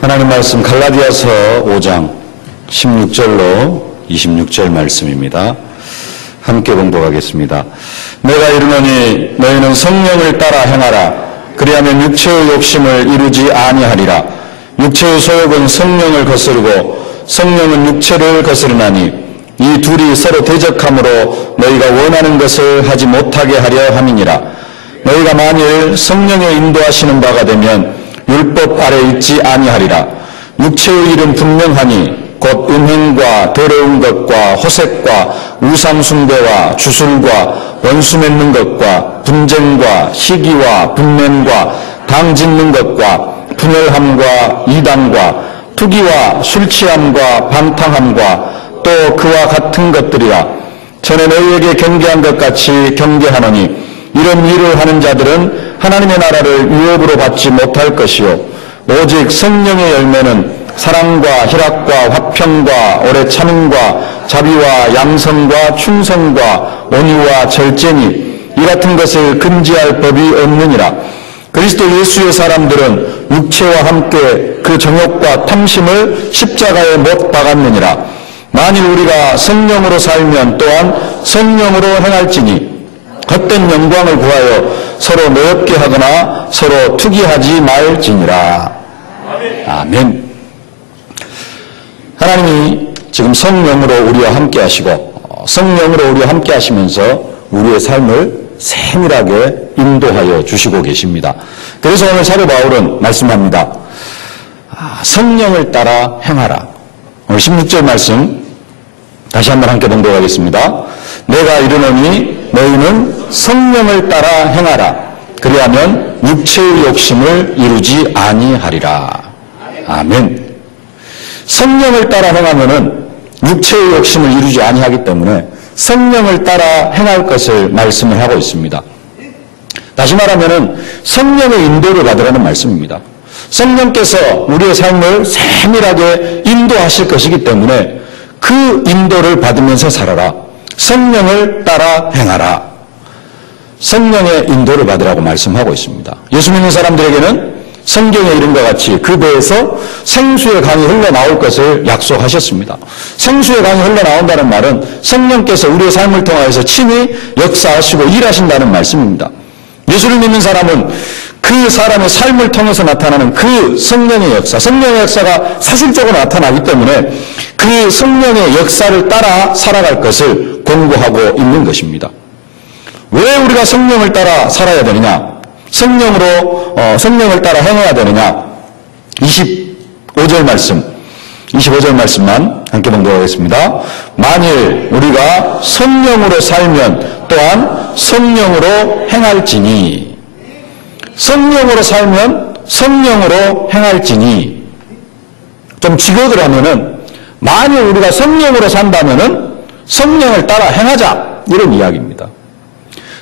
하나님 말씀 갈라디아서 5장 16절로 26절 말씀입니다. 함께 봉독하겠습니다. 내가 이르노니 너희는 성령을 따라 행하라. 그리하면 육체의 욕심을 이루지 아니하리라. 육체의 소욕은 성령을 거스르고 성령은 육체를 거스르나니 이 둘이 서로 대적함으로 너희가 원하는 것을 하지 못하게 하려 함이니라. 너희가 만일 성령의 인도하시는 바가 되면 율법 아래 있지 아니하리라. 육체의 일은 분명하니 곧 음행과 더러운 것과 호색과 우상숭배와 주술과 원수 맺는 것과 분쟁과 시기와 분냄과 당 짓는 것과 분열함과 이단과 투기와 술취함과 방탕함과 또 그와 같은 것들이라. 전에 너희에게 경계한 것 같이 경계하노니 이런 일을 하는 자들은 하나님의 나라를 유업으로 받지 못할 것이요 오직 성령의 열매는 사랑과 희락과 화평과 오래 참음과 자비와 양성과 충성과 온유와 절제니 이 같은 것을 금지할 법이 없느니라. 그리스도 예수의 사람들은 육체와 함께 그 정욕과 탐심을 십자가에 못 박았느니라. 만일 우리가 성령으로 살면 또한 성령으로 행할지니 헛된 영광을 구하여 서로 노엽게 하거나 서로 투기하지 말지니라. 아멘. 하나님이 지금 성령으로 우리와 함께 하시고 성령으로 우리와 함께 하시면서 우리의 삶을 세밀하게 인도하여 주시고 계십니다. 그래서 오늘 사도 바울은 말씀합니다. 성령을 따라 행하라. 오늘 16절 말씀 다시 한번 함께 봉독하겠습니다. 내가 이르노니 너희는 성령을 따라 행하라. 그리하면 육체의 욕심을 이루지 아니하리라. 아멘. 성령을 따라 행하면은 육체의 욕심을 이루지 아니하기 때문에 성령을 따라 행할 것을 말씀을 하고 있습니다. 다시 말하면은 성령의 인도를 받으라는 말씀입니다. 성령께서 우리의 삶을 세밀하게 인도하실 것이기 때문에 그 인도를 받으면서 살아라. 성령을 따라 행하라. 성령의 인도를 받으라고 말씀하고 있습니다. 예수 믿는 사람들에게는 성경의 이름과 같이 그 배에서 생수의 강이 흘러나올 것을 약속하셨습니다. 생수의 강이 흘러나온다는 말은 성령께서 우리의 삶을 통하여서 친히 역사하시고 일하신다는 말씀입니다. 예수를 믿는 사람은 그 사람의 삶을 통해서 나타나는 그 성령의 역사, 성령의 역사가 사실적으로 나타나기 때문에 그 성령의 역사를 따라 살아갈 것을 공부하고 있는 것입니다. 왜 우리가 성령을 따라 살아야 되느냐? 성령을 따라 행해야 되느냐? 25절 말씀만 함께 봉독하겠습니다. 만일 우리가 성령으로 살면 또한 성령으로 행할지니, 성령으로 살면 성령으로 행할지니, 좀 직역을 하면은 만일 우리가 성령으로 산다면은 성령을 따라 행하자, 이런 이야기입니다.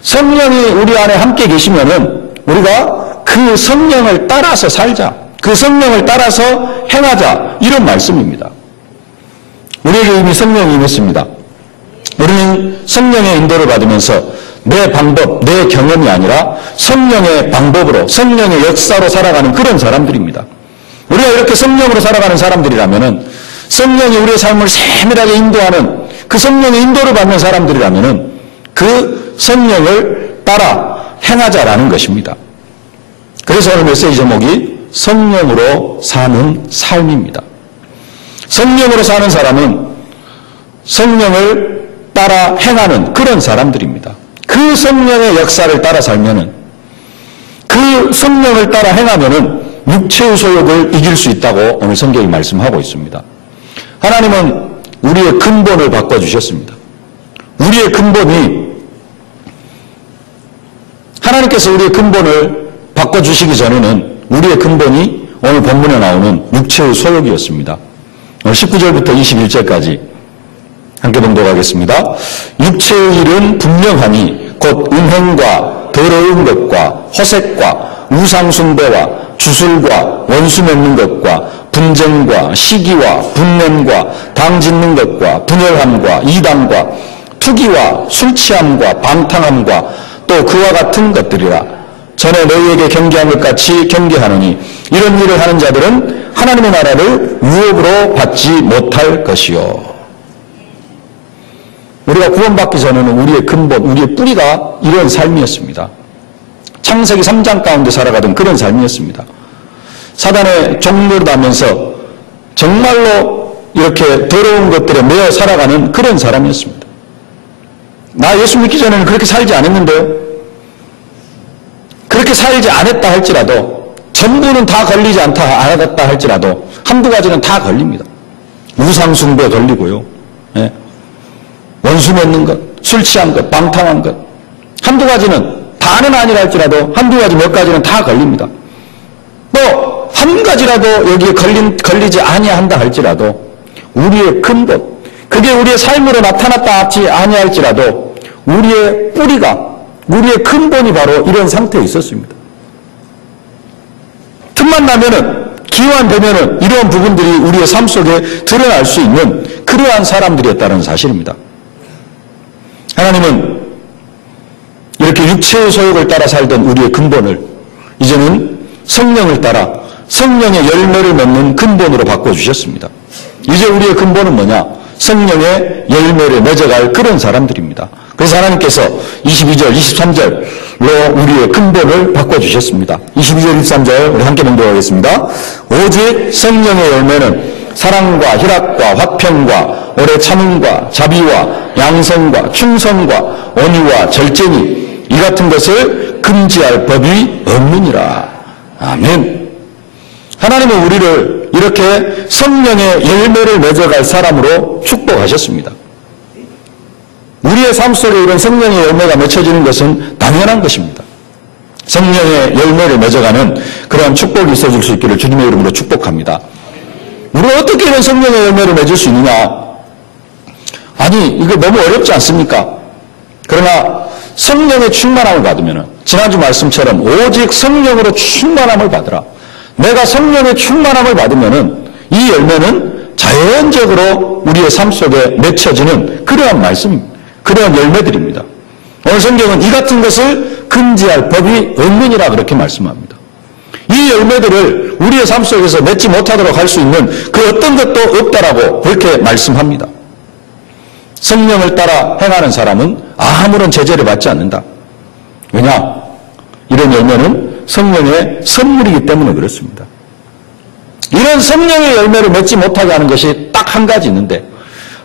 성령이 우리 안에 함께 계시면은 우리가 그 성령을 따라서 살자, 그 성령을 따라서 행하자, 이런 말씀입니다. 우리에게 이미 성령이 임했습니다. 우리는 성령의 인도를 받으면서 내 방법, 내 경험이 아니라 성령의 방법으로, 성령의 역사로 살아가는 그런 사람들입니다. 우리가 이렇게 성령으로 살아가는 사람들이라면은, 성령이 우리의 삶을 세밀하게 인도하는 그 성령의 인도를 받는 사람들이라면은 그 성령을 따라 행하자라는 것입니다. 그래서 오늘 메시지 제목이 성령으로 사는 삶입니다. 성령으로 사는 사람은 성령을 따라 행하는 그런 사람들입니다. 그 성령의 역사를 따라 살면은, 그 성령을 따라 행하면은 육체의 소욕을 이길 수 있다고 오늘 성경이 말씀하고 있습니다. 하나님은 우리의 근본을 바꿔주셨습니다. 우리의 근본이, 하나님께서 우리의 근본을 바꿔주시기 전에는 우리의 근본이 오늘 본문에 나오는 육체의 소욕이었습니다. 오늘 19절부터 21절까지 함께 봉독하겠습니다. 육체의 일은 분명하니 곧 음행과 더러운 것과 호색과 우상숭배와 주술과 원수 맺는 것과 분쟁과 시기와 분냄과 당 짓는 것과 분열함과 이단과 투기와 술취함과 방탕함과 또 그와 같은 것들이라. 전에 너희에게 경계한 것 같이 경계하노니 이런 일을 하는 자들은 하나님의 나라를 유업으로 받지 못할 것이요. 우리가 구원받기 전에는 우리의 근본, 우리의 뿌리가 이런 삶이었습니다. 창세기 3장 가운데 살아가던 그런 삶이었습니다. 사단의 종노릇 하면서 정말로 이렇게 더러운 것들에 매여 살아가는 그런 사람이었습니다. 나 예수 믿기 전에는 그렇게 살지 않았는데요. 그렇게 살지 않았다 할지라도, 전부는 다 걸리지 않았다 할지라도 한두 가지는 다 걸립니다. 우상숭배에 걸리고요. 예. 원수 맺는 것, 술 취한 것, 방탕한 것. 한두 가지는, 다는 아니라 할지라도 한두 가지 몇 가지는 다 걸립니다. 또 한 가지라도 여기에 걸리지 아니한다 할지라도 우리의 근본, 그게 우리의 삶으로 나타났다 하지 아니할지라도 우리의 뿌리가, 우리의 근본이 바로 이런 상태에 있었습니다. 틈만 나면은, 기회만 되면은 이러한 부분들이 우리의 삶 속에 드러날 수 있는 그러한 사람들이었다는 사실입니다. 하나님은 이렇게 육체의 소욕을 따라 살던 우리의 근본을 이제는 성령을 따라 성령의 열매를 맺는 근본으로 바꿔주셨습니다. 이제 우리의 근본은 뭐냐? 성령의 열매를 맺어갈 그런 사람들입니다. 그래서 하나님께서 22절, 23절로 우리의 근본을 바꿔주셨습니다. 22절, 23절 우리 함께 봉독하겠습니다. 오직 성령의 열매는 사랑과 희락과 화평과 오래 참음과 자비와 양성과 충성과 온유와 절제니 이 같은 것을 금지할 법이 없느니라. 아멘. 하나님은 우리를 이렇게 성령의 열매를 맺어갈 사람으로 축복하셨습니다. 우리의 삶 속에 이런 성령의 열매가 맺혀지는 것은 당연한 것입니다. 성령의 열매를 맺어가는 그러한 축복이 있어질 수 있기를 주님의 이름으로 축복합니다. 우리가 어떻게 이런 성령의 열매를 맺을 수 있느냐? 아니, 이거 너무 어렵지 않습니까? 그러나 성령의 충만함을 받으면, 지난주 말씀처럼 오직 성령으로 충만함을 받으라. 내가 성령의 충만함을 받으면 이 열매는 자연적으로 우리의 삶 속에 맺혀지는 그러한 말씀, 그러한 열매들입니다. 오늘 성경은 이 같은 것을 금지할 법이 없느니라 그렇게 말씀합니다. 이 열매들을 우리의 삶 속에서 맺지 못하도록 할 수 있는 그 어떤 것도 없다라고 그렇게 말씀합니다. 성령을 따라 행하는 사람은 아무런 제재를 받지 않는다. 왜냐? 이런 열매는 성령의 선물이기 때문에 그렇습니다. 이런 성령의 열매를 맺지 못하게 하는 것이 딱 한 가지 있는데,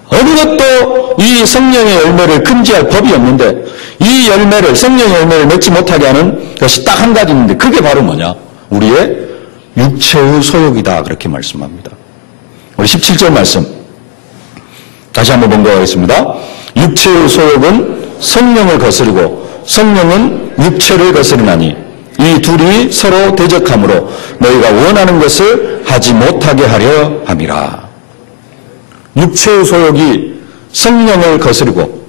어느 것도 이 성령의 열매를 금지할 법이 없는데, 이 열매를, 성령의 열매를 맺지 못하게 하는 것이 딱 한 가지 있는데, 그게 바로 뭐냐? 우리의 육체의 소욕이다 그렇게 말씀합니다. 우리 17절 말씀 다시 한번 봉독하겠습니다. 육체의 소욕은 성령을 거스르고 성령은 육체를 거스르나니 이 둘이 서로 대적하므로 너희가 원하는 것을 하지 못하게 하려 함이라. 육체의 소욕이 성령을 거스르고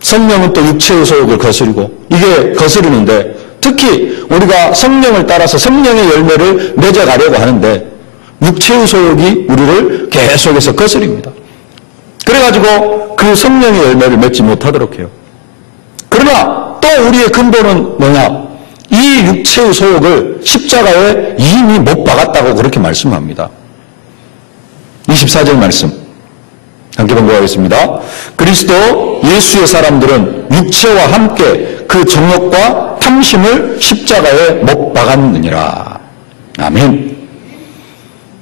성령은 또 육체의 소욕을 거스르고 이게 거스르는데, 특히 우리가 성령을 따라서 성령의 열매를 맺어가려고 하는데 육체의 소욕이 우리를 계속해서 거스립니다. 그래가지고 그 성령의 열매를 맺지 못하도록 해요. 그러나 또 우리의 근본은 뭐냐? 이 육체의 소욕을 십자가에 이미 못 박았다고 그렇게 말씀합니다. 24절 말씀 함께 봉독하겠습니다. 그리스도 예수의 사람들은 육체와 함께 그 정욕과 탐심을 십자가에 못 박았느니라. 아멘.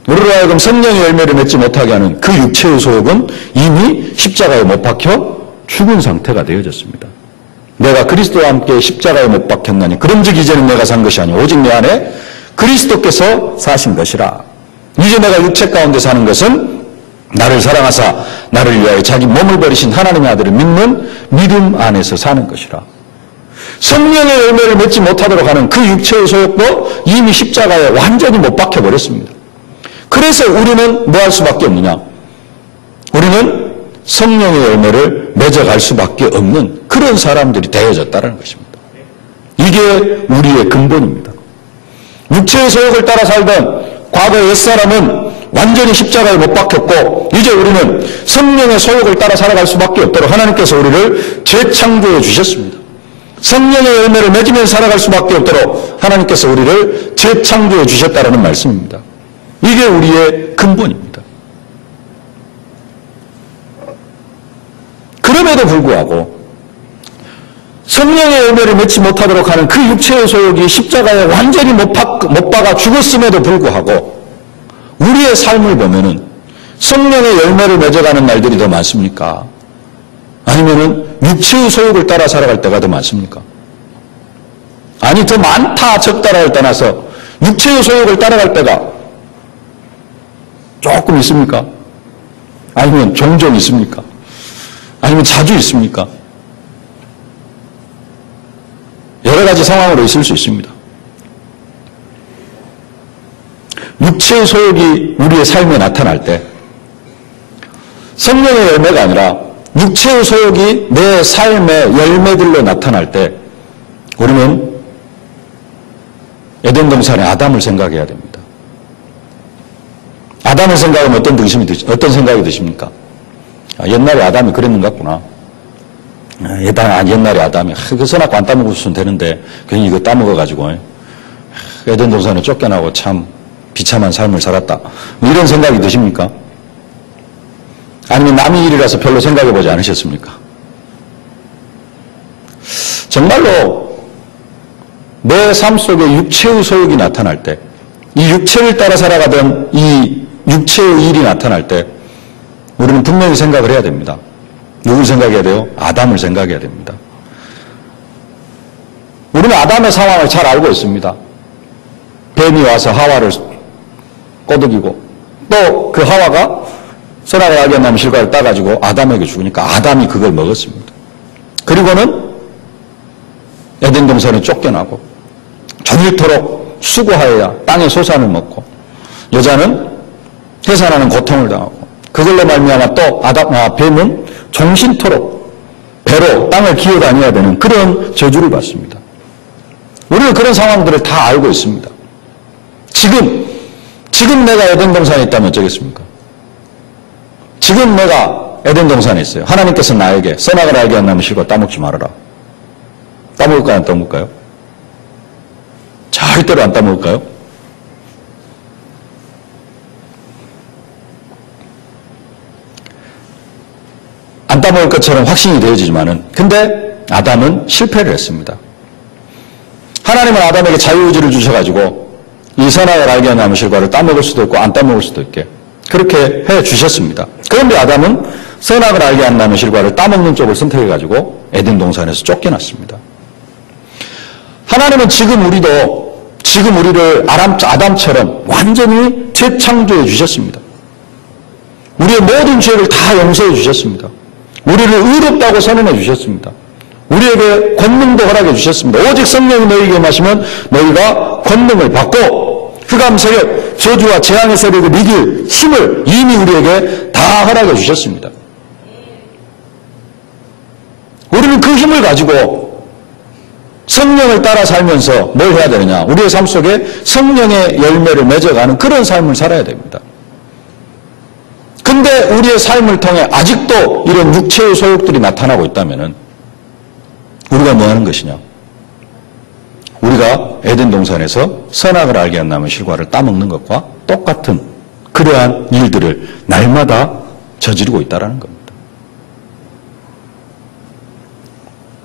우리로 하여금 성령의 열매를 맺지 못하게 하는 그 육체의 소욕은 이미 십자가에 못 박혀 죽은 상태가 되어졌습니다. 내가 그리스도와 함께 십자가에 못 박혔나니 그런즉 이제는 내가 산 것이 아니오 오직 내 안에 그리스도께서 사신 것이라. 이제 내가 육체 가운데 사는 것은 나를 사랑하사 나를 위하여 자기 몸을 버리신 하나님의 아들을 믿는 믿음 안에서 사는 것이라. 성령의 열매를 맺지 못하도록 하는 그 육체의 소욕도 이미 십자가에 완전히 못 박혀버렸습니다. 그래서 우리는 뭐 할 수밖에 없느냐? 우리는 성령의 열매를 맺어갈 수밖에 없는 그런 사람들이 되어졌다는 것입니다. 이게 우리의 근본입니다. 육체의 소욕을 따라 살던 과거 옛사람은 완전히 십자가에 못 박혔고, 이제 우리는 성령의 소욕을 따라 살아갈 수밖에 없도록 하나님께서 우리를 재창조해 주셨습니다. 성령의 열매를 맺으면서 살아갈 수밖에 없도록 하나님께서 우리를 재창조해 주셨다는 말씀입니다. 이게 우리의 근본입니다. 그럼에도 불구하고 성령의 열매를 맺지 못하도록 하는 그 육체의 소욕이 십자가에 완전히 못 박아 죽었음에도 불구하고 우리의 삶을 보면은 성령의 열매를 맺어가는 날들이 더 많습니까? 아니면은 육체의 소욕을 따라 살아갈 때가 더 많습니까? 아니, 더 많다 적다를 떠나서 육체의 소욕을 따라갈 때가 조금 있습니까? 아니면 종종 있습니까? 아니면 자주 있습니까? 여러 가지 상황으로 있을 수 있습니다. 육체의 소욕이 우리의 삶에 나타날 때 성령의 열매가 아니라 육체의 소욕이 내 삶의 열매들로 나타날 때 우리는 에덴 동산의 아담을 생각해야 됩니다. 아담을 생각하면 어떤 생각이 드십니까? 옛날에 아담이 그랬는 것 같구나. 옛날에 아담이 그 선악 안 따먹었으면 되는데 괜히 이거 따먹어가지고 에덴 동산에 쫓겨나고 참 비참한 삶을 살았다. 이런 생각이 드십니까? 아니면 남의 일이라서 별로 생각해보지 않으셨습니까? 정말로 내 삶 속에 육체의 소욕이 나타날 때, 이 육체를 따라 살아가던 이 육체의 일이 나타날 때 우리는 분명히 생각을 해야 됩니다. 누굴 생각해야 돼요? 아담을 생각해야 됩니다. 우리는 아담의 상황을 잘 알고 있습니다. 뱀이 와서 하와를 꼬드기고 또 그 하와가 선악을 알게 한 나무 실과를 따가지고 아담에게 주니까 아담이 그걸 먹었습니다. 그리고는 에덴 동산에 쫓겨나고 종일토록 수고하여야 땅의 소산을 먹고 여자는 해산하는 고통을 당하고 그걸로 말미암아 또 뱀은 종신토록 배로 땅을 기어다녀야 되는 그런 저주를 받습니다. 우리는 그런 상황들을 다 알고 있습니다. 지금 내가 에덴 동산에 있다면 어쩌겠습니까? 지금 내가 에덴 동산에 있어요. 하나님께서 나에게 선악을 알게 한 나무 실과 따먹지 말아라. 따먹을까요? 안 따먹을까요? 절대로 안 따먹을까요? 안 따먹을 것처럼 확신이 되어지지만은 근데 아담은 실패를 했습니다. 하나님은 아담에게 자유의지를 주셔가지고 이 선악을 알게 한 나무 실과를 따먹을 수도 있고 안 따먹을 수도 있게 그렇게 해 주셨습니다. 그런데 아담은 선악을 알게 한 나무 실과를 따먹는 쪽을 선택해가지고 에덴 동산에서 쫓겨났습니다. 하나님은 지금 우리를 아담처럼 완전히 재창조해 주셨습니다. 우리의 모든 죄를 다 용서해 주셨습니다. 우리를 의롭다고 선언해 주셨습니다. 우리에게 권능도 허락해 주셨습니다. 오직 성령이 너희에게 임하시면 너희가 권능을 받고 흑암 세력, 저주와 재앙의 세력을 이길 힘을 이미 우리에게 다 허락해 주셨습니다. 우리는 그 힘을 가지고 성령을 따라 살면서 뭘 해야 되느냐? 우리의 삶 속에 성령의 열매를 맺어가는 그런 삶을 살아야 됩니다. 근데 우리의 삶을 통해 아직도 이런 육체의 소욕들이 나타나고 있다면은 우리가 뭐 하는 것이냐? 우리가 에덴 동산에서 선악을 알게 한 나무 실과를 따먹는 것과 똑같은 그러한 일들을 날마다 저지르고 있다는 겁니다.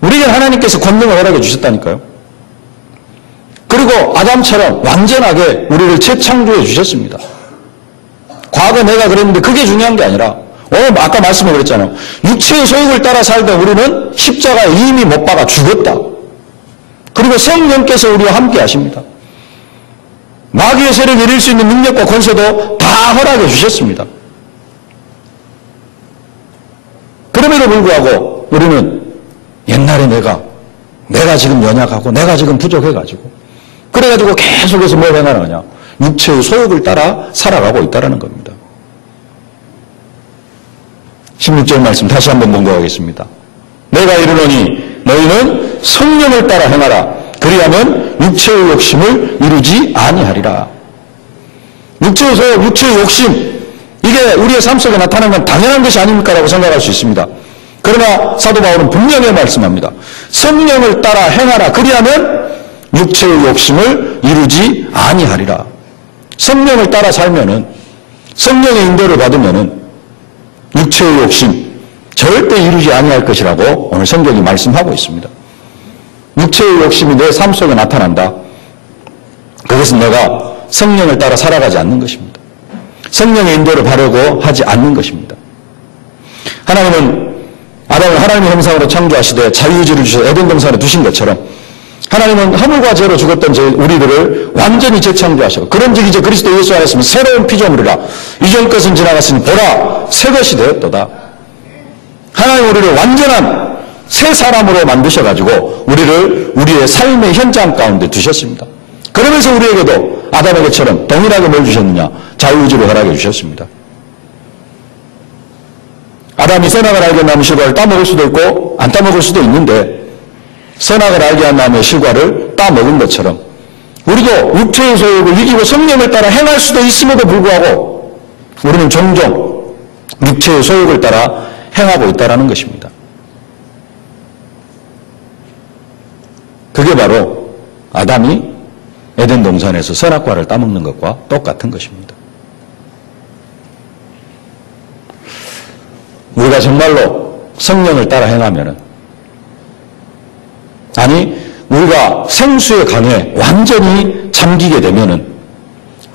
우리에게 하나님께서 권능을 허락해 주셨다니까요. 그리고 아담처럼 완전하게 우리를 재창조해 주셨습니다. 과거 내가 그랬는데 그게 중요한 게 아니라 오늘 아까 말씀을 드렸잖아요. 육체의 소욕을 따라 살던 우리는 십자가에 이미 못 박아 죽었다. 그리고 성령께서 우리와 함께 하십니다. 마귀의 세력을 이길 수 있는 능력과 권세도 다 허락해 주셨습니다. 그럼에도 불구하고 우리는 옛날에 내가 지금 연약하고 내가 지금 부족해가지고 그래가지고 계속해서 뭘 해나가냐? 육체의 소욕을 따라 살아가고 있다는 겁니다. 16절 말씀 다시 한번 공부하겠습니다. 내가 이르노니 너희는 성령을 따라 행하라. 그리하면 육체의 욕심을 이루지 아니하리라. 육체의 소욕, 육체의 욕심 이게 우리의 삶 속에 나타나는 건 당연한 것이 아닙니까? 라고 생각할 수 있습니다. 그러나 사도 바울은 분명히 말씀합니다. 성령을 따라 행하라. 그리하면 육체의 욕심을 이루지 아니하리라. 성령을 따라 살면은, 성령의 인도를 받으면은 육체의 욕심 절대 이루지 아니할 것이라고 오늘 성경이 말씀하고 있습니다. 육체의 욕심이 내 삶 속에 나타난다. 그것은 내가 성령을 따라 살아가지 않는 것입니다. 성령의 인도를 바르고 하지 않는 것입니다. 하나님은 아담을 하나님의 형상으로 창조하시되 자유의지를 주셔서 에덴 동산에 두신 것처럼 하나님은 허물과 죄로 죽었던 우리들을 완전히 재창조하시고 그런즉 이제 그리스도 예수 안에서 새로운 피조물이라 이전 것은 지나갔으니 보라 새 것이 되었도다. 하나님 우리를 완전한 새 사람으로 만드셔가지고 우리를 우리의 삶의 현장 가운데 두셨습니다. 그러면서 우리에게도 아담에게처럼 동일하게 뭘 주셨느냐? 자유의지를 허락해 주셨습니다. 아담이 선악을 알게 한 나무의 실과를 따먹을 수도 있고 안 따먹을 수도 있는데 선악을 알게 한 나무의 실과를 따먹은 것처럼 우리도 육체의 소욕을 이기고 성령을 따라 행할 수도 있음에도 불구하고 우리는 종종 육체의 소욕을 따라 행하고 있다는 것입니다. 그게 바로 아담이 에덴 동산에서 선악과를 따먹는 것과 똑같은 것입니다. 우리가 정말로 성령을 따라 행하면은, 아니 우리가 생수의 강에 완전히 잠기게 되면은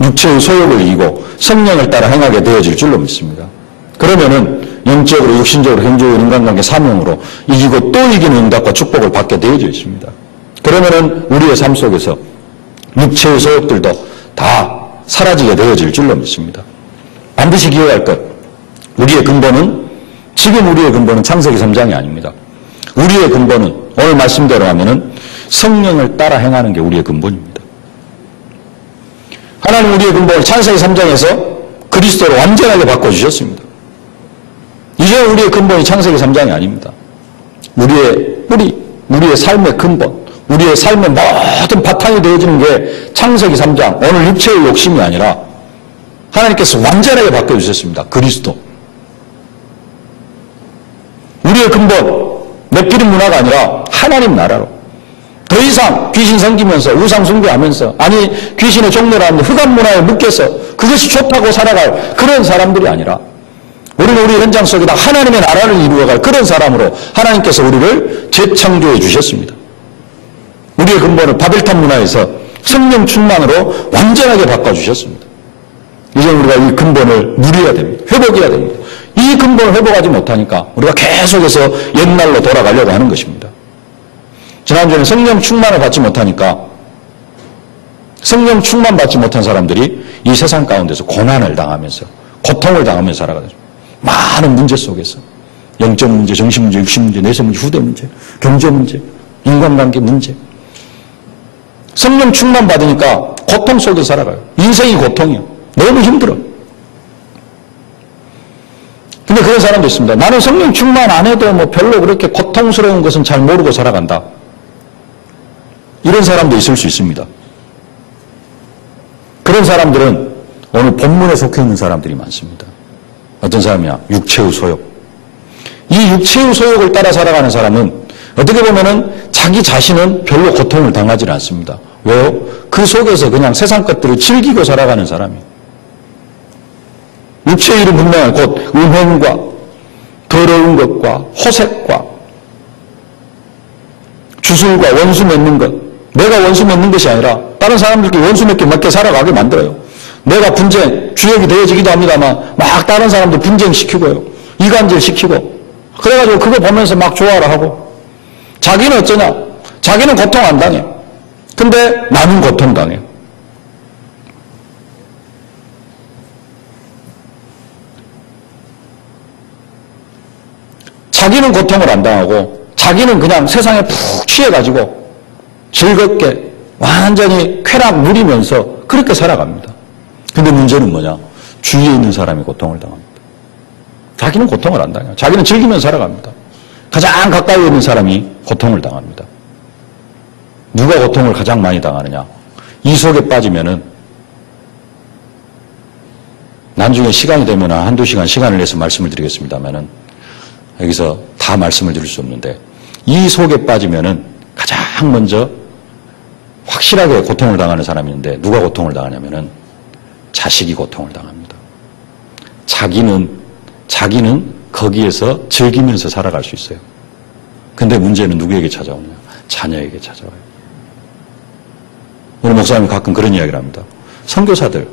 육체의 소욕을 이기고 성령을 따라 행하게 되어질 줄로 믿습니다. 그러면은 영적으로, 육신적으로, 경제적으로, 인간관계, 사명으로 이기고 또 이기는 응답과 축복을 받게 되어져 있습니다. 그러면은 우리의 삶 속에서 육체의 소욕들도 다 사라지게 되어질 줄로 믿습니다. 반드시 기억할 것, 우리의 근본은, 지금 우리의 근본은 창세기 3장이 아닙니다. 우리의 근본은 오늘 말씀대로 하면은 성령을 따라 행하는 게 우리의 근본입니다. 하나님 우리의 근본을 창세기 3장에서 그리스도로 완전하게 바꿔주셨습니다. 이제 우리의 근본이 창세기 3장이 아닙니다. 우리의 뿌리, 우리의 삶의 근본, 우리의 삶의 모든 바탕이 되어지는 게 창세기 3장, 오늘 육체의 욕심이 아니라 하나님께서 완전하게 바꿔주셨습니다. 그리스도. 우리의 근본, 네피림 문화가 아니라 하나님 나라로. 더 이상 귀신 섬기면서 우상 숭배하면서, 아니 귀신의 종로라는 흑암 문화에 묶여서 그것이 좋다고 살아갈 그런 사람들이 아니라 우리는 우리 현장 속에다 하나님의 나라를 이루어갈 그런 사람으로 하나님께서 우리를 재창조해 주셨습니다. 우리의 근본을 바벨탑 문화에서 성령 충만으로 완전하게 바꿔주셨습니다. 이제 우리가 이 근본을 누려야 됩니다. 회복해야 됩니다. 이 근본을 회복하지 못하니까 우리가 계속해서 옛날로 돌아가려고 하는 것입니다. 지난주에는 성령 충만을 받지 못하니까 성령 충만 받지 못한 사람들이 이 세상 가운데서 고난을 당하면서 고통을 당하면서 살아가죠. 많은 문제 속에서 영적 문제, 정신 문제, 육신 문제, 내세 문제, 후대 문제, 경제 문제, 인간관계 문제. 성령 충만 받으니까 고통 속에 살아가요. 인생이 고통이에요. 너무 힘들어. 근데 그런 사람도 있습니다. 나는 성령 충만 안 해도 뭐 별로 그렇게 고통스러운 것은 잘 모르고 살아간다. 이런 사람도 있을 수 있습니다. 그런 사람들은 오늘 본문에 속해 있는 사람들이 많습니다. 어떤 사람이야? 육체의 소욕. 이 육체의 소욕을 따라 살아가는 사람은 어떻게 보면은 자기 자신은 별로 고통을 당하지 않습니다. 왜요? 그 속에서 그냥 세상 것들을 즐기고 살아가는 사람이에요. 육체의 일은 분명히 곧 음행과 더러운 것과 호색과 주술과 원수 맺는 것. 내가 원수 맺는 것이 아니라 다른 사람들께 원수 맺게 살아가게 만들어요. 내가 분쟁, 주역이 되어지기도 합니다만 막 다른 사람들 분쟁시키고요. 이간질시키고 그래가지고 그거 보면서 막 좋아라 하고 자기는 어쩌냐? 자기는 고통 안 당해. 근데 나는 고통 당해. 자기는 고통을 안 당하고 자기는 그냥 세상에 푹 취해가지고 즐겁게 완전히 쾌락 누리면서 그렇게 살아갑니다. 근데 문제는 뭐냐? 주위에 있는 사람이 고통을 당합니다. 자기는 고통을 안 당해요. 자기는 즐기면서 살아갑니다. 가장 가까이 있는 사람이 고통을 당합니다. 누가 고통을 가장 많이 당하느냐? 이 속에 빠지면은 나중에 시간이 되면 한두 시간 시간을 내서 말씀을 드리겠습니다만은 여기서 다 말씀을 드릴 수 없는데 이 속에 빠지면은 가장 먼저 확실하게 고통을 당하는 사람이 있는데 누가 고통을 당하냐면은 자식이 고통을 당합니다. 자기는 거기에서 즐기면서 살아갈 수 있어요. 근데 문제는 누구에게 찾아오냐? 자녀에게 찾아와요. 우리 목사님 가끔 그런 이야기를 합니다. 선교사들,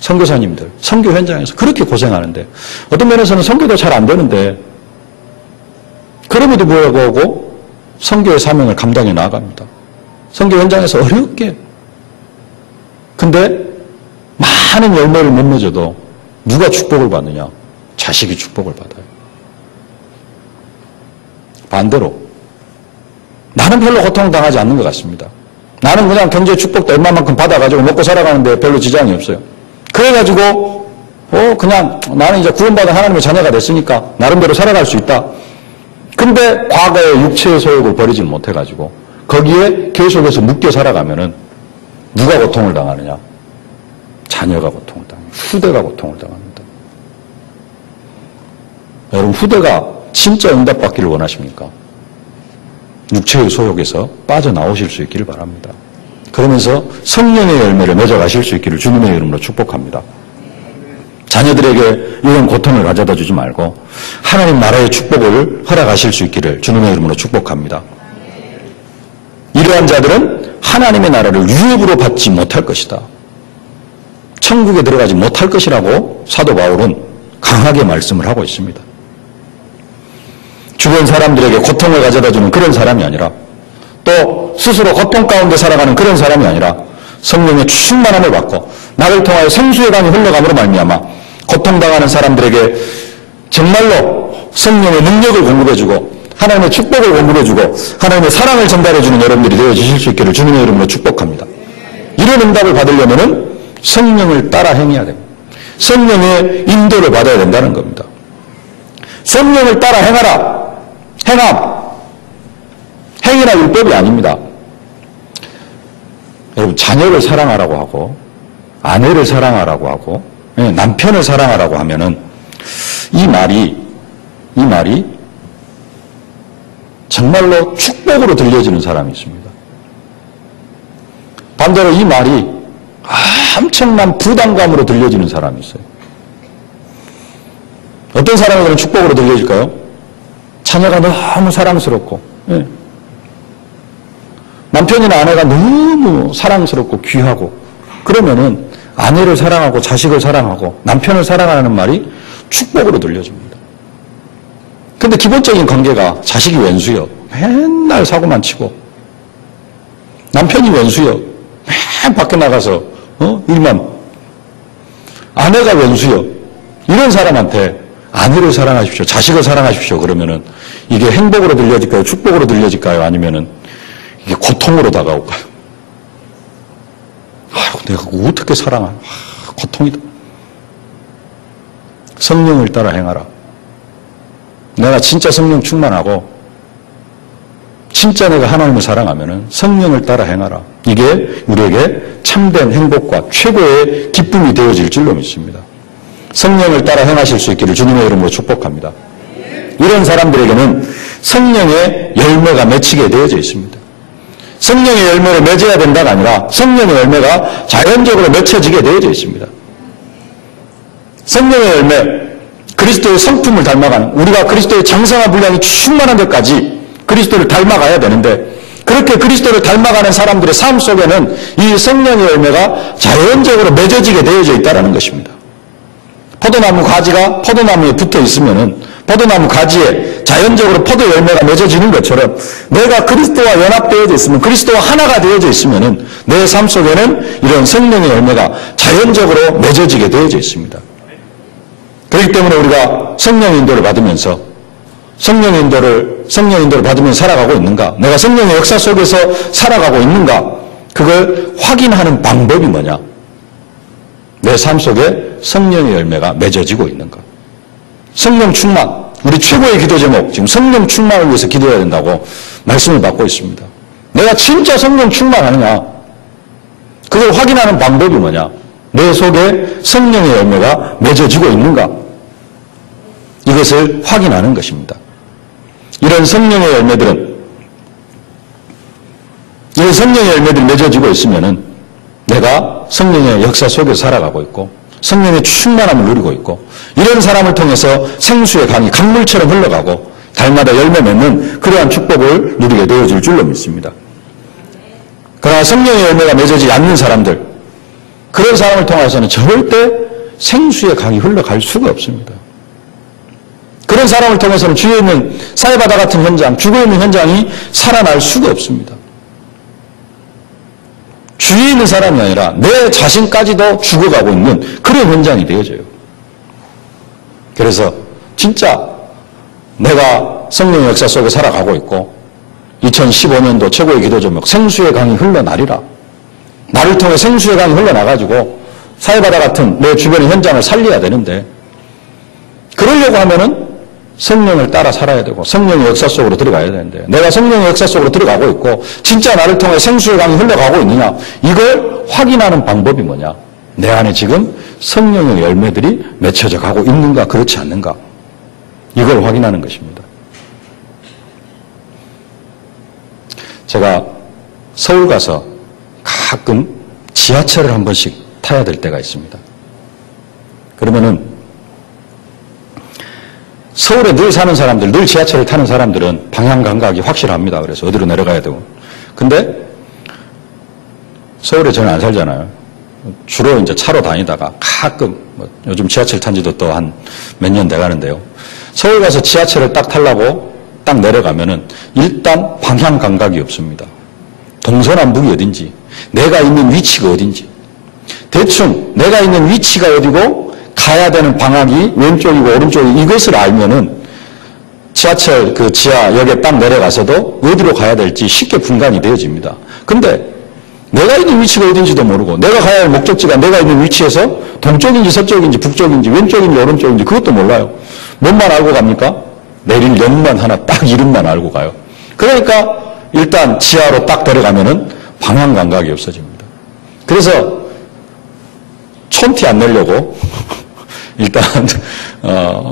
선교사님들, 선교 현장에서 그렇게 고생하는데 어떤 면에서는 선교도 잘 안 되는데 그럼에도 불구하고 선교의 사명을 감당해 나아갑니다. 선교 현장에서 어렵게. 근데 많은 열매를 못 맺어도 누가 축복을 받느냐? 자식이 축복을 받아요. 반대로 나는 별로 고통당하지 않는 것 같습니다. 나는 그냥 경제 축복도 얼마만큼 받아가지고 먹고 살아가는데 별로 지장이 없어요. 그래가지고 그냥 나는 이제 구원받은 하나님의 자녀가 됐으니까 나름대로 살아갈 수 있다. 근데 과거의 육체의 소욕을 버리지 못해가지고 거기에 계속해서 묶여 살아가면은 누가 고통을 당하느냐? 자녀가 고통을 당합니다. 후대가 고통을 당합니다. 여러분, 후대가 진짜 응답받기를 원하십니까? 육체의 소욕에서 빠져나오실 수 있기를 바랍니다. 그러면서 성령의 열매를 맺어가실 수 있기를 주님의 이름으로 축복합니다. 자녀들에게 이런 고통을 가져다 주지 말고 하나님 나라의 축복을 허락하실 수 있기를 주님의 이름으로 축복합니다. 이러한 자들은 하나님의 나라를 유업으로 받지 못할 것이다. 천국에 들어가지 못할 것이라고 사도 바울은 강하게 말씀을 하고 있습니다. 주변 사람들에게 고통을 가져다주는 그런 사람이 아니라 또 스스로 고통 가운데 살아가는 그런 사람이 아니라 성령의 충만함을 받고 나를 통하여 생수의 강이 흘러감으로 말미암아 고통당하는 사람들에게 정말로 성령의 능력을 공급해주고 하나님의 축복을 공급해주고 하나님의 사랑을 전달해주는 여러분들이 되어주실 수 있기를 주님의 이름으로 축복합니다. 이런 응답을 받으려면 성령을 따라 행해야 됩니다. 성령의 인도를 받아야 된다는 겁니다. 성령을 따라 행하라. 행이나 율법이 아닙니다. 여러분, 자녀를 사랑하라고 하고 아내를 사랑하라고 하고 남편을 사랑하라고 하면은 이 말이 정말로 축복으로 들려지는 사람이 있습니다. 반대로 이 말이 엄청난 부담감으로 들려지는 사람이 있어요. 어떤 사람에게는 축복으로 들려질까요? 자녀가 너무 사랑스럽고 남편이나 아내가 너무 사랑스럽고 귀하고 그러면은 아내를 사랑하고 자식을 사랑하고 남편을 사랑하는 말이 축복으로 들려집니다. 근데 기본적인 관계가 자식이 왼수요. 맨날 사고만 치고 남편이 왼수요. 맨 밖에 나가서 일만 아내가 왼수요. 이런 사람한테 아내를 사랑하십시오. 자식을 사랑하십시오. 그러면은 이게 행복으로 들려질까요? 축복으로 들려질까요? 아니면은 이게 고통으로 다가올까요? 내가 그거 어떻게 사랑하나? 고통이다. 성령을 따라 행하라. 내가 진짜 성령 충만하고 진짜 내가 하나님을 사랑하면은 성령을 따라 행하라. 이게 우리에게 참된 행복과 최고의 기쁨이 되어질 줄로 믿습니다. 성령을 따라 행하실 수 있기를 주님의 이름으로 축복합니다. 이런 사람들에게는 성령의 열매가 맺히게 되어져 있습니다. 성령의 열매를 맺어야 된다가 아니라 성령의 열매가 자연적으로 맺혀지게 되어져 있습니다. 성령의 열매, 그리스도의 성품을 닮아가는, 우리가 그리스도의 장성한 분량이 충만한 데까지 그리스도를 닮아가야 되는데 그렇게 그리스도를 닮아가는 사람들의 삶 속에는 이 성령의 열매가 자연적으로 맺어지게 되어져 있다는 것입니다. 포도나무 가지가 포도나무에 붙어 있으면은 포도나무 가지에 자연적으로 포도 열매가 맺어지는 것처럼 내가 그리스도와 연합되어져 있으면 그리스도와 하나가 되어져 있으면은 내 삶 속에는 이런 성령의 열매가 자연적으로 맺어지게 되어져 있습니다. 그렇기 때문에 우리가 성령의 인도를 받으면서 성령의 인도를 받으면서 살아가고 있는가? 내가 성령의 역사 속에서 살아가고 있는가? 그걸 확인하는 방법이 뭐냐? 내 삶 속에 성령의 열매가 맺어지고 있는가? 성령 충만, 우리 최고의 기도 제목, 지금 성령 충만을 위해서 기도해야 된다고 말씀을 받고 있습니다. 내가 진짜 성령 충만하느냐? 그걸 확인하는 방법이 뭐냐? 내 속에 성령의 열매가 맺어지고 있는가? 이것을 확인하는 것입니다. 이런 성령의 열매들이 맺어지고 있으면은 내가 성령의 역사 속에 살아가고 있고 성령의 충만함을 누리고 있고 이런 사람을 통해서 생수의 강이 강물처럼 흘러가고 달마다 열매 맺는 그러한 축복을 누리게 되어질 줄로 믿습니다. 그러나 성령의 열매가 맺어지지 않는 사람들, 그런 사람을 통해서는 절대 생수의 강이 흘러갈 수가 없습니다. 그런 사람을 통해서는 주위에 있는 사회바다 같은 현장, 죽어있는 현장이 살아날 수가 없습니다. 주위에 있는 사람이 아니라 내 자신까지도 죽어가고 있는 그런 현장이 되어져요. 그래서 진짜 내가 성령의 역사 속에 살아가고 있고 2015년도 최고의 기도 제목 생수의 강이 흘러나리라. 나를 통해 생수의 강이 흘러나가지고 사회바다 같은 내 주변의 현장을 살려야 되는데 그러려고 하면은 성령을 따라 살아야 되고 성령의 역사 속으로 들어가야 되는데 내가 성령의 역사 속으로 들어가고 있고 진짜 나를 통해 생수의 강이 흘러가고 있느냐 이걸 확인하는 방법이 뭐냐 내 안에 지금 성령의 열매들이 맺혀져 가고 있는가 그렇지 않는가 이걸 확인하는 것입니다. 제가 서울 가서 가끔 지하철을 한 번씩 타야 될 때가 있습니다. 그러면은 서울에 늘 사는 사람들, 늘 지하철을 타는 사람들은 방향 감각이 확실합니다. 그래서 어디로 내려가야 되고. 근데 서울에 저는 안 살잖아요. 주로 이제 차로 다니다가 가끔 요즘 지하철 탄 지도 또 한 몇 년 돼 가는데요. 서울 가서 지하철을 딱 타려고 딱 내려가면은 일단 방향 감각이 없습니다. 동서남북이 어딘지, 내가 있는 위치가 어딘지, 대충 내가 있는 위치가 어디고 가야 되는 방향이 왼쪽이고 오른쪽이 이것을 알면은 지하철 그 지하역에 딱 내려가서도 어디로 가야 될지 쉽게 분간이 되어집니다. 근데 내가 있는 위치가 어딘지도 모르고 내가 가야 할 목적지가 내가 있는 위치에서 동쪽인지 서쪽인지 북쪽인지 왼쪽인지 오른쪽인지 그것도 몰라요. 뭔만 알고 갑니까? 내릴 역만 하나 딱 이름만 알고 가요. 그러니까 일단 지하로 딱 들어가면은 방향 감각이 없어집니다. 그래서 촌티 안 내려고 일단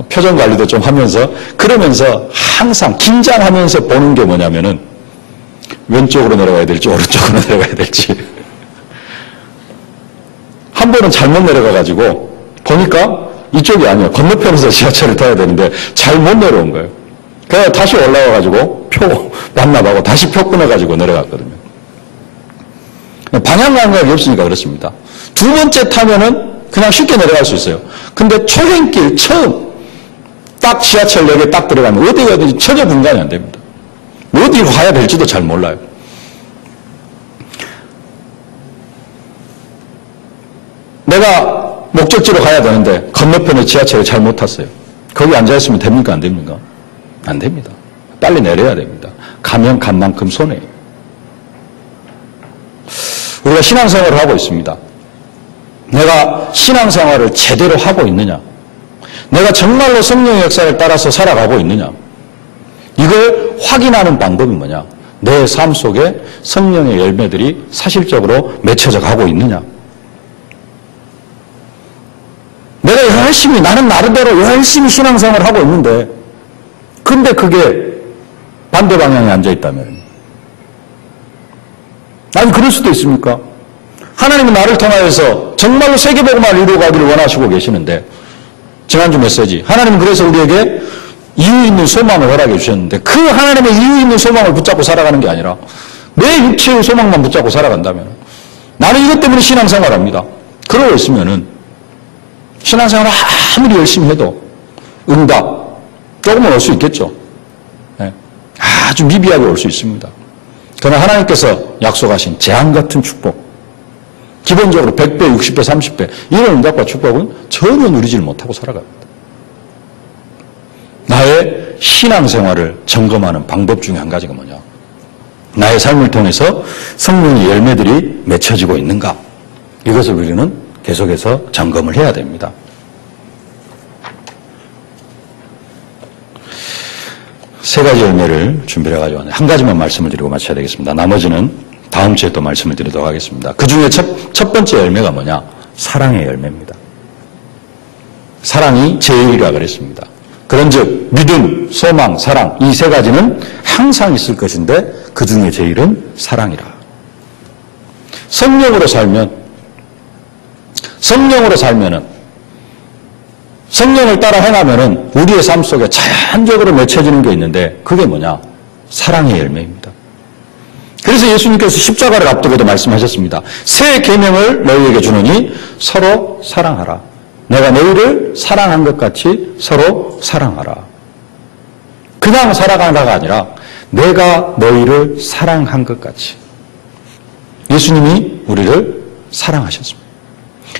표정 관리도 좀 하면서 그러면서 항상 긴장하면서 보는 게 뭐냐면은 왼쪽으로 내려가야 될지 오른쪽으로 내려가야 될지 한 번은 잘못 내려가가지고 보니까 이쪽이 아니에요. 건너편에서 지하철을 타야 되는데 잘못 내려온 거예요. 그래서 다시 올라와가지고 표 반납하고 다시 표 끊어가지고 내려갔거든요. 방향 감각이 없으니까 그렇습니다. 두 번째 타면은 그냥 쉽게 내려갈 수 있어요. 근데 초행길 처음 딱 지하철역에 딱 들어가면 어디가 어딘지 전혀 분간이 안 됩니다. 어디로 가야 될지도 잘 몰라요. 내가 목적지로 가야 되는데 건너편에 지하철을 잘못 탔어요. 거기 앉아있으면 됩니까? 안 됩니까? 안 됩니다. 빨리 내려야 됩니다. 가면 간 만큼 손해예요. 우리가 신앙생활을 하고 있습니다. 내가 신앙생활을 제대로 하고 있느냐? 내가 정말로 성령의 역사를 따라서 살아가고 있느냐? 이걸 확인하는 방법이 뭐냐? 내 삶 속에 성령의 열매들이 사실적으로 맺혀져 가고 있느냐? 내가 열심히, 나는 나름대로 열심히 신앙생활을 하고 있는데, 근데 그게 반대 방향에 앉아있다면. 아니, 그럴 수도 있습니까? 하나님은 나를 통하여서 정말로 세계복음화를 이루어가기를 원하시고 계시는데, 지난주 메시지, 하나님은 그래서 우리에게 이유 있는 소망을 허락해 주셨는데, 그 하나님의 이유 있는 소망을 붙잡고 살아가는 게 아니라, 내 육체의 소망만 붙잡고 살아간다면, 나는 이것 때문에 신앙생활을 합니다. 그러고 있으면은, 신앙생활을 아무리 열심히 해도 응답 조금은 올 수 있겠죠. 네. 아주 미비하게 올 수 있습니다. 그러나 하나님께서 약속하신 재앙 같은 축복, 기본적으로 100배, 60배, 30배 이런 응답과 축복은 전혀 누리지를 못하고 살아갑니다. 나의 신앙생활을 점검하는 방법 중에 한 가지가 뭐냐? 나의 삶을 통해서 성령의 열매들이 맺혀지고 있는가? 이것을 우리는 계속해서 점검을 해야 됩니다. 세 가지 열매를 준비해가지고 한 가지만 말씀을 드리고 마쳐야 되겠습니다. 나머지는 다음 주에 또 말씀을 드리도록 하겠습니다. 그 중에 첫 번째 열매가 뭐냐? 사랑의 열매입니다. 사랑이 제일이라 그랬습니다. 그런즉 믿음, 소망, 사랑 이 세 가지는 항상 있을 것인데 그 중에 제일은 사랑이라. 성령으로 살면 성령으로 살면은, 성령을 따라 행하면은 우리의 삶 속에 자연적으로 맺혀지는 게 있는데 그게 뭐냐? 사랑의 열매입니다. 그래서 예수님께서 십자가를 앞두고도 말씀하셨습니다. 새 계명을 너희에게 주노니 서로 사랑하라. 내가 너희를 사랑한 것 같이 서로 사랑하라. 그냥 살아가라가 아니라 내가 너희를 사랑한 것 같이. 예수님이 우리를 사랑하셨습니다.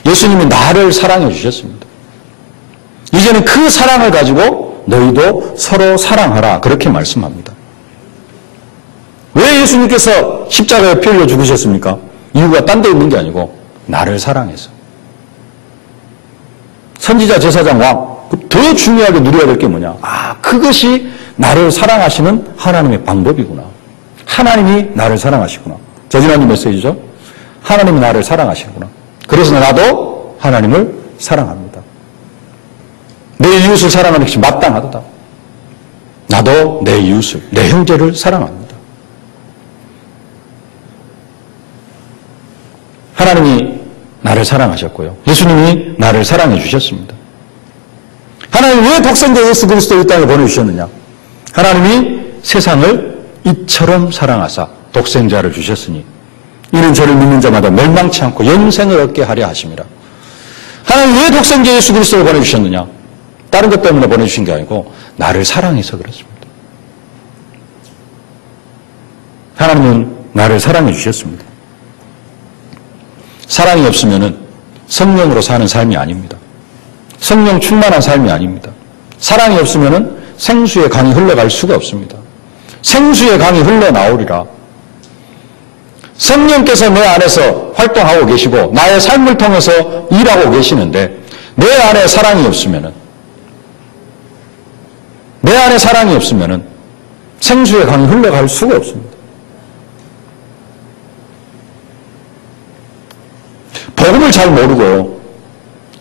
예수님이 나를 사랑해 주셨습니다. 이제는 그 사랑을 가지고 너희도 서로 사랑하라. 그렇게 말씀합니다. 왜 예수님께서 십자가에 피 흘려 죽으셨습니까? 이유가 딴 데 있는 게 아니고 나를 사랑해서. 선지자, 제사장, 왕, 더 중요하게 누려야 될 게 뭐냐? 그것이 나를 사랑하시는 하나님의 방법이구나. 하나님이 나를 사랑하시구나. 저지난주 메시지죠? 하나님이 나를 사랑하시구나. 그래서 나도 하나님을 사랑합니다. 내 이웃을 사랑하는 것이 마땅하다. 나도 내 이웃을, 내 형제를 사랑합니다. 하나님이 나를 사랑하셨고요. 예수님이 나를 사랑해 주셨습니다. 하나님이 왜 독생자 예수 그리스도를 이 땅에 보내주셨느냐? 하나님이 세상을 이처럼 사랑하사 독생자를 주셨으니 이는 저를 믿는 자마다 멸망치 않고 영생을 얻게 하려 하심이라. 하나님이 왜 독생자 예수 그리스도를 보내주셨느냐? 다른 것 때문에 보내주신 게 아니고 나를 사랑해서 그렇습니다. 하나님은 나를 사랑해 주셨습니다. 사랑이 없으면 성령으로 사는 삶이 아닙니다. 성령 충만한 삶이 아닙니다. 사랑이 없으면 생수의 강이 흘러갈 수가 없습니다. 생수의 강이 흘러나오리라. 성령께서 내 안에서 활동하고 계시고 나의 삶을 통해서 일하고 계시는데 내 안에 사랑이 없으면 생수의 강이 흘러갈 수가 없습니다. 복음을 잘 모르고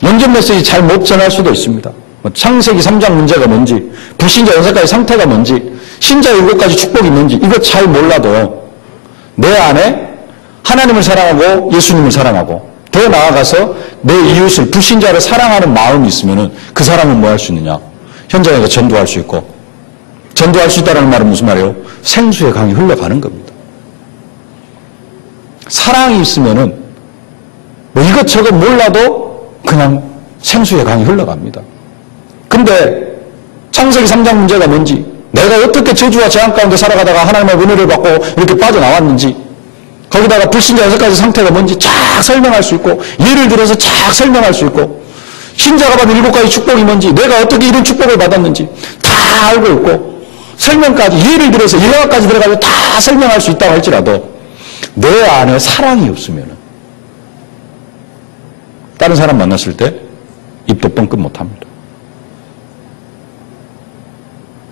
영접 메시지 잘 못 전할 수도 있습니다. 창세기 3장 문제가 뭔지, 불신자 6가지 상태가 뭔지, 신자 7가지 축복이 뭔지 이거 잘 몰라도 내 안에 하나님을 사랑하고 예수님을 사랑하고 더 나아가서 내 이웃을, 불신자를 사랑하는 마음이 있으면 그 사람은 뭐 할 수 있느냐? 현장에서 전도할 수 있고, 전도할 수 있다는 말은 무슨 말이에요? 생수의 강이 흘러가는 겁니다. 사랑이 있으면 뭐 이것저것 몰라도 그냥 생수의 강이 흘러갑니다. 근데 창세기 3장 문제가 뭔지, 내가 어떻게 저주와 재앙 가운데 살아가다가 하나님의 은혜를 받고 이렇게 빠져나왔는지, 거기다가 불신자 6가지 상태가 뭔지 쫙 설명할 수 있고, 예를 들어서 쫙 설명할 수 있고, 신자가 받은 7가지 축복이 뭔지, 내가 어떻게 이런 축복을 받았는지 다 알고 있고, 설명까지, 예를 들어서 일화까지 들어가서 다 설명할 수 있다고 할지라도 내 안에 사랑이 없으면 다른 사람 만났을 때 입도 뻥끗 못합니다.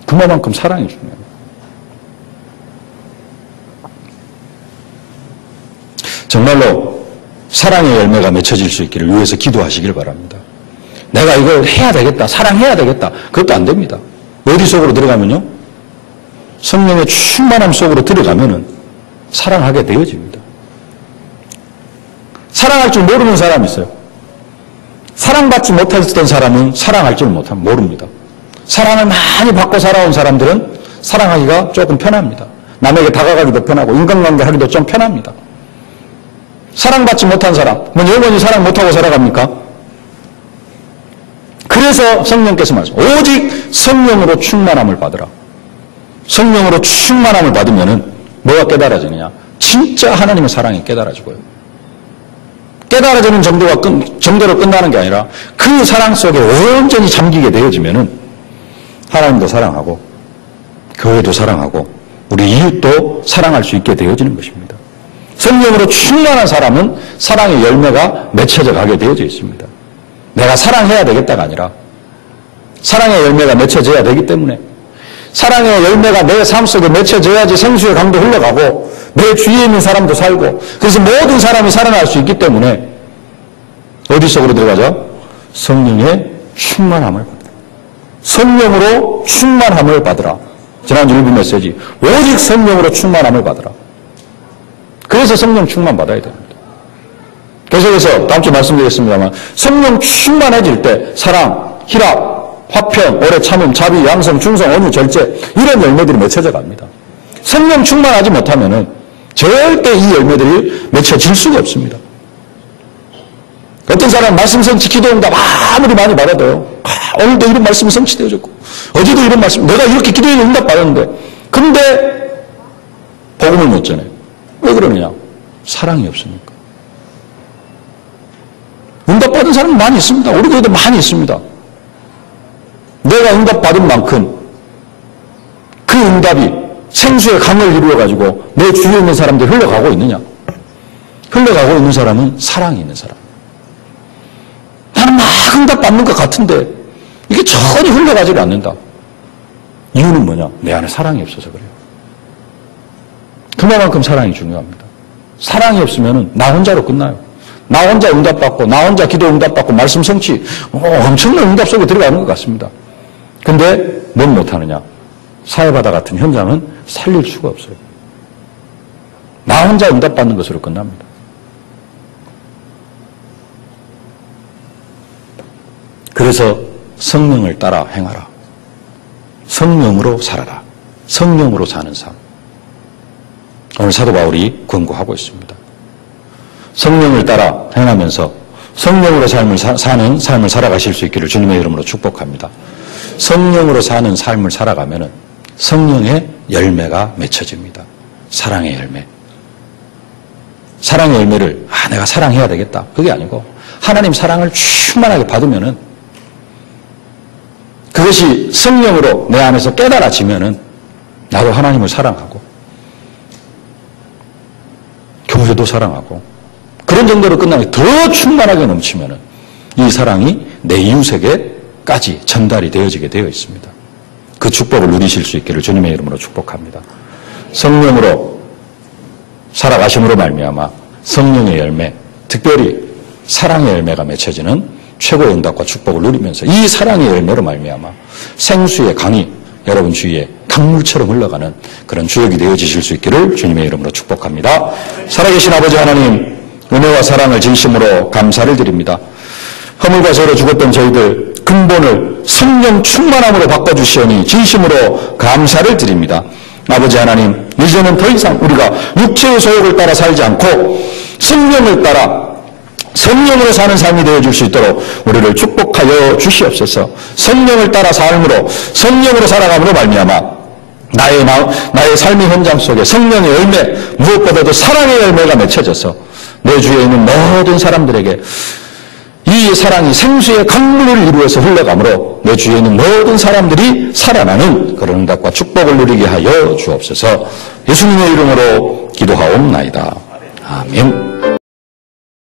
그만큼 사랑이 중요합니다. 정말로 사랑의 열매가 맺혀질 수 있기를 위해서 기도하시길 바랍니다. 내가 이걸 해야 되겠다, 사랑해야 되겠다, 그것도 안 됩니다. 어디 속으로 들어가면요? 성령의 충만함 속으로 들어가면은 사랑하게 되어집니다. 사랑할 줄 모르는 사람이 있어요. 사랑받지 못했던 사람은 사랑할 줄 모릅니다. 사랑을 많이 받고 살아온 사람들은 사랑하기가 조금 편합니다. 남에게 다가가기도 편하고 인간관계 하기도 좀 편합니다. 사랑받지 못한 사람, 영원히 사랑 못하고 살아갑니까? 그래서 성령께서 말씀, 오직 성령으로 충만함을 받으라. 성령으로 충만함을 받으면은 뭐가 깨달아지느냐? 진짜 하나님의 사랑이 깨달아지고요. 깨달아지는 정도로 끝나는 게 아니라 그 사랑 속에 온전히 잠기게 되어지면은 하나님도 사랑하고 교회도 사랑하고 우리 이웃도 사랑할 수 있게 되어지는 것입니다. 성령으로 충만한 사람은 사랑의 열매가 맺혀져 가게 되어져 있습니다. 내가 사랑해야 되겠다가 아니라 사랑의 열매가 맺혀져야 되기 때문에, 사랑의 열매가 내 삶 속에 맺혀져야지 생수의 강도 흘러가고 내 주위에 있는 사람도 살고, 그래서 모든 사람이 살아날 수 있기 때문에 어디 속으로 들어가죠? 성령의 충만함을 받으라. 성령으로 충만함을 받으라. 지난주 일부 메시지, 오직 성령으로 충만함을 받으라. 그래서 성령 충만 받아야 됩니다. 계속해서 다음 주에 말씀드리겠습니다만 성령 충만해질 때 사랑, 희락, 화평, 오래 참음, 자비, 양성, 충성, 온유, 절제 이런 열매들이 맺혀져 갑니다. 성령 충만하지 못하면은 절대 이 열매들이 맺혀질 수가 없습니다. 어떤 사람은 말씀 성취 기도 응답 아무리 많이 받아도요. 오늘도 이런 말씀이 성취되어졌고 어제도 이런 말씀 내가 이렇게 기도에 응답 받았는데 근데 복음을 못 전해요. 왜 그러느냐? 사랑이 없으니까. 응답 받은 사람은 많이 있습니다. 우리 교회도 많이 있습니다. 내가 응답 받은 만큼 그 응답이 생수의 강을 이루어가지고 내 주위에 있는 사람들이 흘러가고 있느냐? 흘러가고 있는 사람은 사랑이 있는 사람. 나는 막 응답 받는 것 같은데 이게 전혀 흘러가지를 않는다. 이유는 뭐냐? 내 안에 사랑이 없어서 그래요. 그만큼 사랑이 중요합니다. 사랑이 없으면 나 혼자로 끝나요. 나 혼자 응답받고 나 혼자 기도 응답받고 말씀 성취 엄청난 응답 속에 들어가는 것 같습니다. 근데 뭔 못하느냐? 사회바다 같은 현장은 살릴 수가 없어요. 나 혼자 응답받는 것으로 끝납니다. 그래서 성령을 따라 행하라. 성령으로 살아라. 성령으로 사는 삶. 오늘 사도 바울이 권고하고 있습니다. 성령을 따라 행하면서 성령으로 사는 삶을 살아가실 수 있기를 주님의 이름으로 축복합니다. 성령으로 사는 삶을 살아가면은 성령의 열매가 맺혀집니다. 사랑의 열매. 사랑의 열매를 내가 사랑해야 되겠다. 그게 아니고 하나님 사랑을 충만하게 받으면은 그것이 성령으로 내 안에서 깨달아지면은 나도 하나님을 사랑하고 교회도 사랑하고 그런 정도로 끝나면 더 충만하게 넘치면은 이 사랑이 내 이웃에게까지 전달이 되어지게 되어 있습니다. 그 축복을 누리실 수 있기를 주님의 이름으로 축복합니다. 성령으로 살아가심으로 말미암아 성령의 열매, 특별히 사랑의 열매가 맺혀지는 최고의 응답과 축복을 누리면서 이 사랑의 열매로 말미암아 생수의 강이 여러분 주위에 강물처럼 흘러가는 그런 주역이 되어지실 수 있기를 주님의 이름으로 축복합니다. 살아계신 아버지 하나님, 은혜와 사랑을 진심으로 감사를 드립니다. 허물과 죄로 죽었던 저희들 근본을 성령 충만함으로 바꿔주시오니 진심으로 감사를 드립니다. 아버지 하나님, 이제는 더 이상 우리가 육체의 소욕을 따라 살지 않고 성령을 따라 성령으로 사는 삶이 되어줄 수 있도록 우리를 축복하여 주시옵소서. 성령을 따라 삶으로 성령으로 살아감으로 말미암아 나의 삶의 현장 속에 성령의 열매, 무엇보다도 사랑의 열매가 맺혀져서 내 주위에 있는 모든 사람들에게 이 사랑이 생수의 강물을 이루어서 흘러가므로 내 주위에 있는 모든 사람들이 살아나는 그런 응답과 축복을 누리게 하여 주옵소서. 예수님의 이름으로 기도하옵나이다. 아멘.